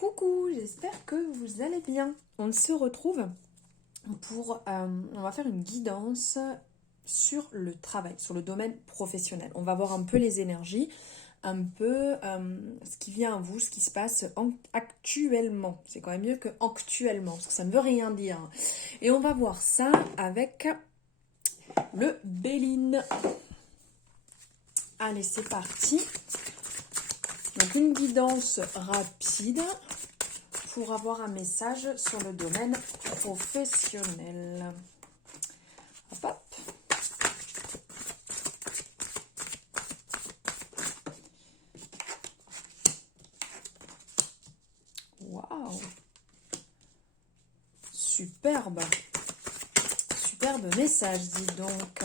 Coucou, j'espère que vous allez bien. On se retrouve pour... on va faire une guidance sur le travail, sur le domaine professionnel. On va voir un peu les énergies, un peu ce qui vient à vous, ce qui se passe actuellement. C'est quand même mieux que actuellement, parce que ça ne veut rien dire. Et on va voir ça avec le Béline. Allez, c'est parti. Donc une guidance rapide pour avoir un message sur le domaine professionnel. Hop, hop. Waouh. Superbe. Superbe message, dis donc.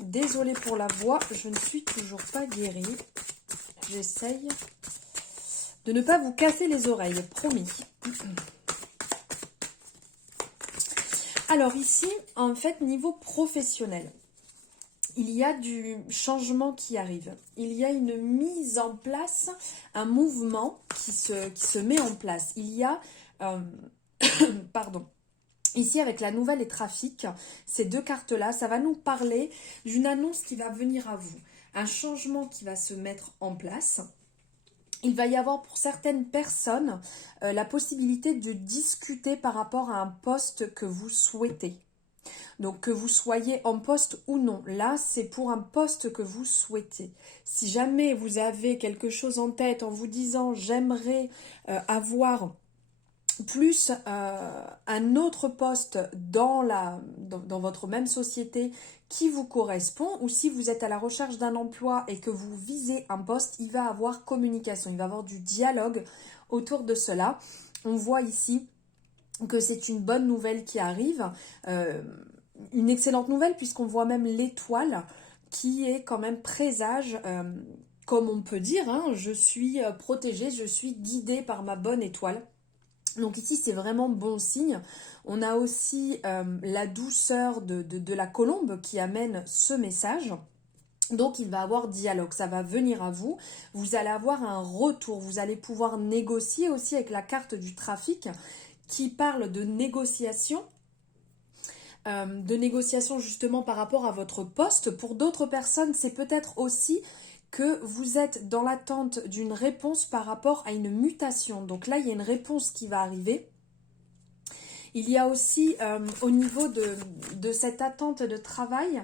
Désolée pour la voix, je ne suis toujours pas guérie. J'essaye de ne pas vous casser les oreilles, promis. Alors ici, en fait, niveau professionnel, il y a du changement qui arrive. Il y a une mise en place, un mouvement qui se met en place. Il y a... pardon. Ici, avec la nouvelle et trafic, ces deux cartes-là, ça va nous parler d'une annonce qui va venir à vous. Un changement qui va se mettre en place. Il va y avoir pour certaines personnes la possibilité de discuter par rapport à un poste que vous souhaitez. Donc que vous soyez en poste ou non. Là, c'est pour un poste que vous souhaitez. Si jamais vous avez quelque chose en tête en vous disant « j'aimerais avoir... » plus un autre poste dans votre même société qui vous correspond, ou si vous êtes à la recherche d'un emploi et que vous visez un poste, il va avoir communication, il va avoir du dialogue autour de cela. On voit ici que c'est une bonne nouvelle qui arrive, une excellente nouvelle puisqu'on voit même l'étoile qui est quand même présage, comme on peut dire, hein, je suis protégée, je suis guidée par ma bonne étoile. Donc ici, c'est vraiment bon signe. On a aussi la douceur de la colombe qui amène ce message. Donc il va y avoir dialogue, ça va venir à vous. Vous allez avoir un retour, vous allez pouvoir négocier aussi avec la carte du trafic qui parle de négociation. Justement par rapport à votre poste. Pour d'autres personnes, c'est peut-être aussi que vous êtes dans l'attente d'une réponse par rapport à une mutation. Donc là, il y a une réponse qui va arriver. Il y a aussi, au niveau de cette attente de travail,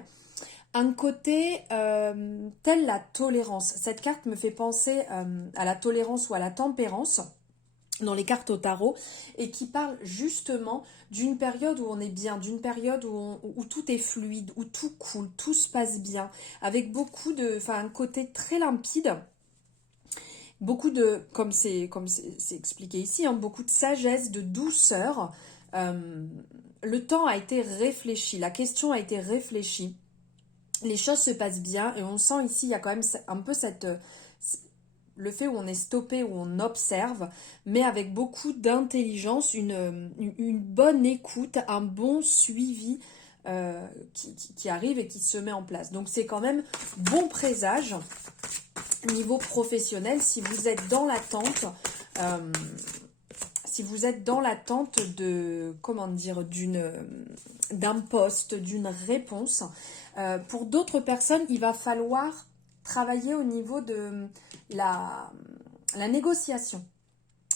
un côté tel la tolérance. Cette carte me fait penser à la tolérance ou à la tempérance dans les cartes au tarot, et qui parle justement d'une période où on est bien, d'une période où tout est fluide, où tout coule, tout se passe bien, avec beaucoup un côté très limpide, beaucoup de, comme c'est expliqué ici, hein, beaucoup de sagesse, de douceur. Le temps a été réfléchi, la question a été réfléchie, les choses se passent bien, et on sent ici, il y a quand même un peu le fait où on est stoppé, où on observe, mais avec beaucoup d'intelligence, une bonne écoute, un bon suivi qui arrive et qui se met en place. Donc c'est quand même bon présage niveau professionnel si vous êtes dans l'attente. Si vous êtes dans l'attente de, d'un poste, d'une réponse. Pour d'autres personnes, il va falloir travailler au niveau de la négociation.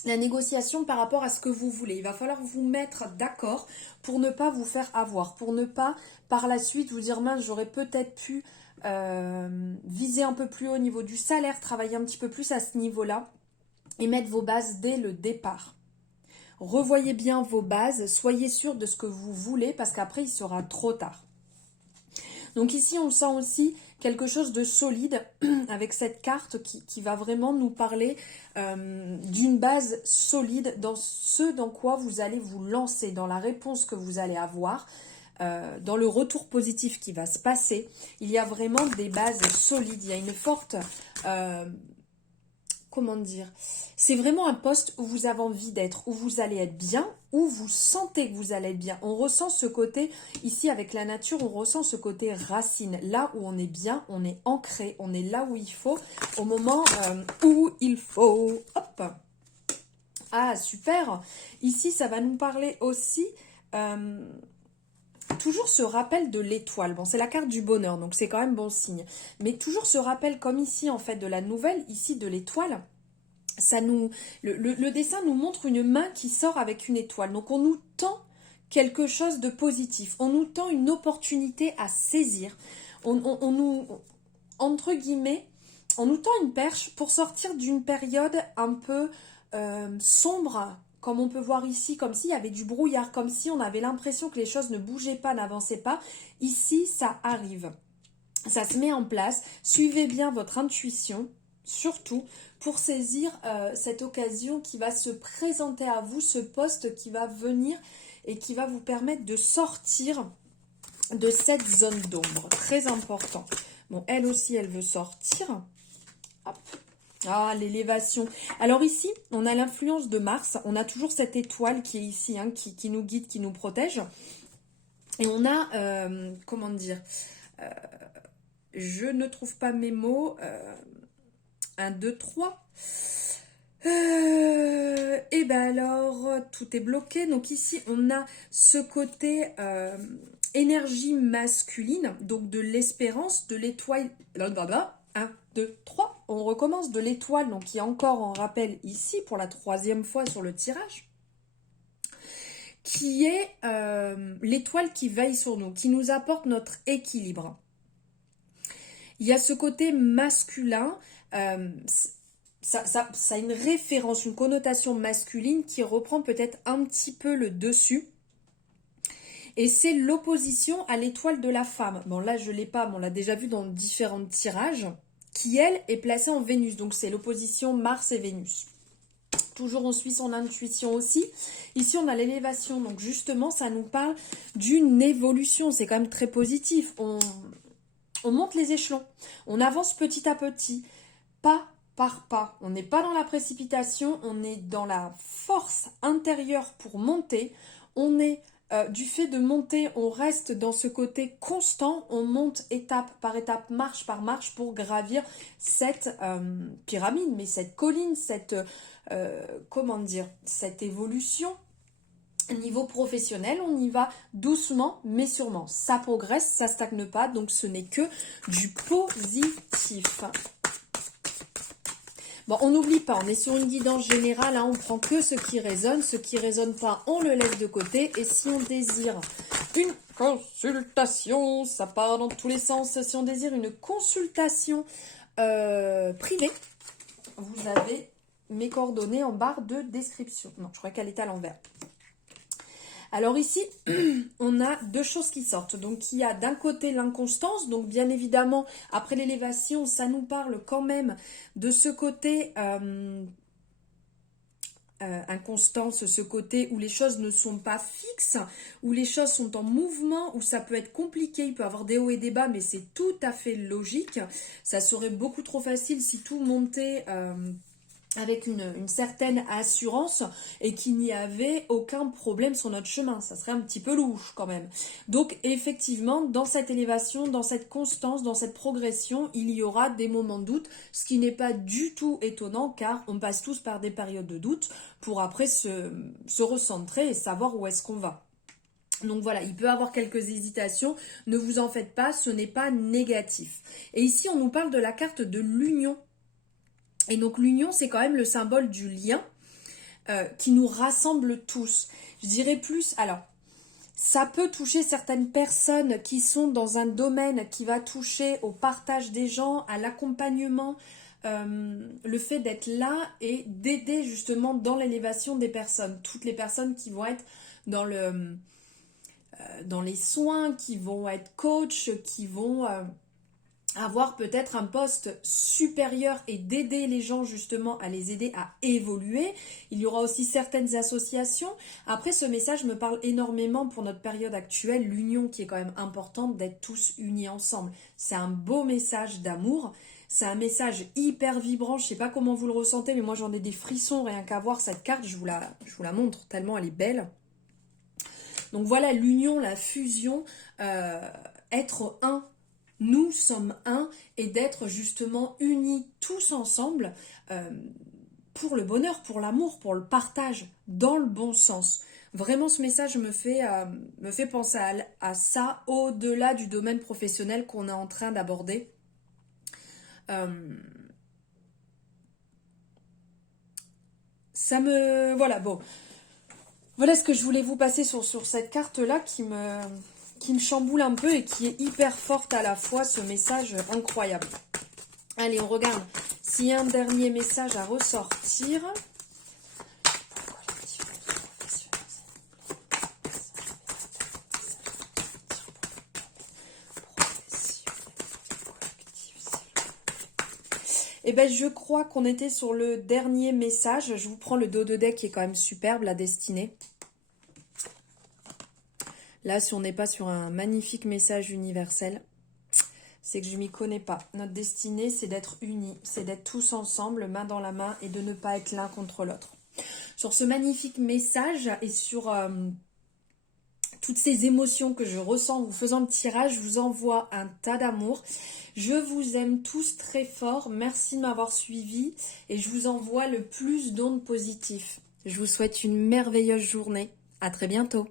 La négociation par rapport à ce que vous voulez. Il va falloir vous mettre d'accord pour ne pas vous faire avoir, pour ne pas par la suite vous dire mince, j'aurais peut-être pu viser un peu plus haut au niveau du salaire, travailler un petit peu plus à ce niveau-là et mettre vos bases dès le départ. Revoyez bien vos bases, soyez sûr de ce que vous voulez parce qu'après il sera trop tard. Donc ici, on sent aussi quelque chose de solide avec cette carte qui va vraiment nous parler d'une base solide dans ce dans quoi vous allez vous lancer, dans la réponse que vous allez avoir, dans le retour positif qui va se passer. Il y a vraiment des bases solides, il y a une forte... c'est vraiment un poste où vous avez envie d'être, où vous allez être bien où vous sentez que vous allez être bien. On ressent ce côté, ici avec la nature, on ressent ce côté racine. Là où on est bien, on est ancré, on est là où il faut, au moment où il faut. Hop! Ah, super! Ici, ça va nous parler aussi... toujours ce rappel de l'étoile. Bon, c'est la carte du bonheur, donc c'est quand même bon signe. Mais toujours ce rappel, comme ici, en fait, de la nouvelle, ici, de l'étoile... Ça nous, le dessin nous montre une main qui sort avec une étoile. Donc on nous tend quelque chose de positif. On nous tend une opportunité à saisir. On nous, entre guillemets, on nous tend une perche pour sortir d'une période un peu sombre, comme on peut voir ici, comme s'il y avait du brouillard, comme si on avait l'impression que les choses ne bougeaient pas, n'avançaient pas. Ici, ça arrive. Ça se met en place. Suivez bien votre intuition, surtout pour saisir cette occasion qui va se présenter à vous, ce poste qui va venir et qui va vous permettre de sortir de cette zone d'ombre. Très important. Bon, elle aussi, elle veut sortir. Hop. Ah, l'élévation. Alors ici, on a l'influence de Mars. On a toujours cette étoile qui est ici, hein, qui nous guide, qui nous protège. Et on a, comment dire, je ne trouve pas mes mots... 1, 2, 3. Et ben alors, tout est bloqué. Donc ici, on a ce côté énergie masculine, donc de l'espérance, de l'étoile. 1, 2, 3. On recommence de l'étoile, donc qui est encore en rappel ici pour la 3e fois sur le tirage, qui est l'étoile qui veille sur nous, qui nous apporte notre équilibre. Il y a ce côté masculin, ça a une référence, une connotation masculine qui reprend peut-être un petit peu le dessus. Et c'est l'opposition à l'étoile de la femme. Bon, là, je ne l'ai pas, mais on l'a déjà vu dans différents tirages, qui, elle, est placée en Vénus. Donc, c'est l'opposition Mars et Vénus. Toujours, on suit son intuition aussi. Ici, on a l'élévation. Donc, justement, ça nous parle d'une évolution. C'est quand même très positif. On monte les échelons, on avance petit à petit, pas par pas. On n'est pas dans la précipitation, on est dans la force intérieure pour monter. On est, du fait de monter, on reste dans ce côté constant, on monte étape par étape, marche par marche pour gravir cette pyramide, mais cette colline, cette, comment dire, cette évolution. Niveau professionnel, on y va doucement mais sûrement. Ça progresse, ça stagne pas, donc ce n'est que du positif. Bon, on n'oublie pas, on est sur une guidance générale, hein, on prend que ce qui résonne pas, on le laisse de côté. Et si on désire une consultation, ça part dans tous les sens. Si on désire une consultation privée, vous avez mes coordonnées en barre de description. Non, je crois qu'elle est à l'envers. Alors ici, on a deux choses qui sortent. Donc il y a d'un côté l'inconstance, donc bien évidemment, après l'élévation, ça nous parle quand même de ce côté inconstance, ce côté où les choses ne sont pas fixes, où les choses sont en mouvement, où ça peut être compliqué, il peut y avoir des hauts et des bas, mais c'est tout à fait logique. Ça serait beaucoup trop facile si tout montait... avec une certaine assurance et qu'il n'y avait aucun problème sur notre chemin. Ça serait un petit peu louche quand même. Donc effectivement, dans cette élévation, dans cette constance, dans cette progression, il y aura des moments de doute, ce qui n'est pas du tout étonnant car on passe tous par des périodes de doute pour après se recentrer et savoir où est-ce qu'on va. Donc voilà, il peut y avoir quelques hésitations, ne vous en faites pas, ce n'est pas négatif. Et ici, on nous parle de la carte de l'union. Et donc l'union, c'est quand même le symbole du lien qui nous rassemble tous. Je dirais plus, alors, ça peut toucher certaines personnes qui sont dans un domaine qui va toucher au partage des gens, à l'accompagnement, le fait d'être là et d'aider justement dans l'élévation des personnes. Toutes les personnes qui vont être dans les soins, qui vont être coach, qui vont... avoir peut-être un poste supérieur et d'aider les gens justement à les aider à évoluer. Il y aura aussi certaines associations. Après, ce message me parle énormément pour notre période actuelle, l'union qui est quand même importante, d'être tous unis ensemble. C'est un beau message d'amour. C'est un message hyper vibrant. Je ne sais pas comment vous le ressentez, mais moi j'en ai des frissons rien qu'à voir cette carte. Je vous la montre tellement elle est belle. Donc voilà, l'union, la fusion, être un. Nous sommes un et d'être justement unis tous ensemble pour le bonheur, pour l'amour, pour le partage, dans le bon sens. Vraiment, ce message me fait penser à ça au-delà du domaine professionnel qu'on est en train d'aborder. Voilà, bon. Voilà ce que je voulais vous passer sur cette carte-là qui me chamboule un peu et qui est hyper forte à la fois, ce message incroyable. Allez, on regarde s'il y a un dernier message à ressortir. Eh ben, je crois qu'on était sur le dernier message. Je vous prends le dos de deck qui est quand même superbe, la destinée. Là, si on n'est pas sur un magnifique message universel, c'est que je m'y connais pas. Notre destinée, c'est d'être unis, c'est d'être tous ensemble, main dans la main, et de ne pas être l'un contre l'autre. Sur ce magnifique message et sur toutes ces émotions que je ressens en vous faisant le tirage, je vous envoie un tas d'amour. Je vous aime tous très fort. Merci de m'avoir suivi et je vous envoie le plus d'ondes positives. Je vous souhaite une merveilleuse journée. À très bientôt.